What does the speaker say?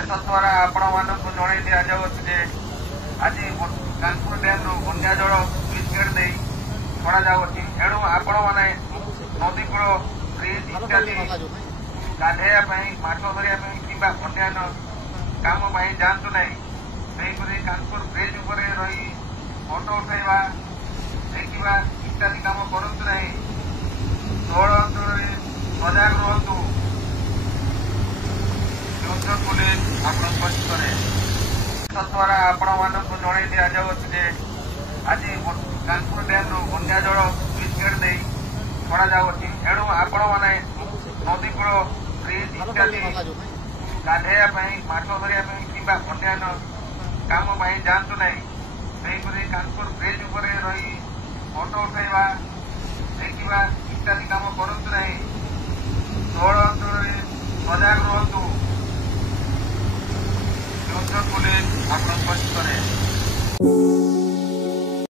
द्वारा आपण मानक जन दि जाऊे आज कानपुर डैम रु बंया जल स्विच गेट दे छड़ा जाऊँगी एणु आपण मैंने नदीकूल ब्रिज इत्यादि गाधेवाई माछ धरिया कि अन्य काम जातु ना कानपुर ब्रिज उपर रही फोटो उठेवा देखा इत्यादि काम करूँ ना तोड़ अंचल सजाग रुहतु पुलिस द्वारा आपण मानक जन दि जाऊँगे आज कानपुर डैम रु बंया जल स्विच गेट दे छड़ा जाऊँगी एणु आपण मैंने नदीकूल ब्रिज इत्यादि गाधेवाई माछ धरिया कि अन्य काम जातु ना कानपुर ब्रिज उपर रही फोटो उठेवा देखा इत्यादि काम करूँ ना तोड़ अंचल सजाग रुहतु पुलिस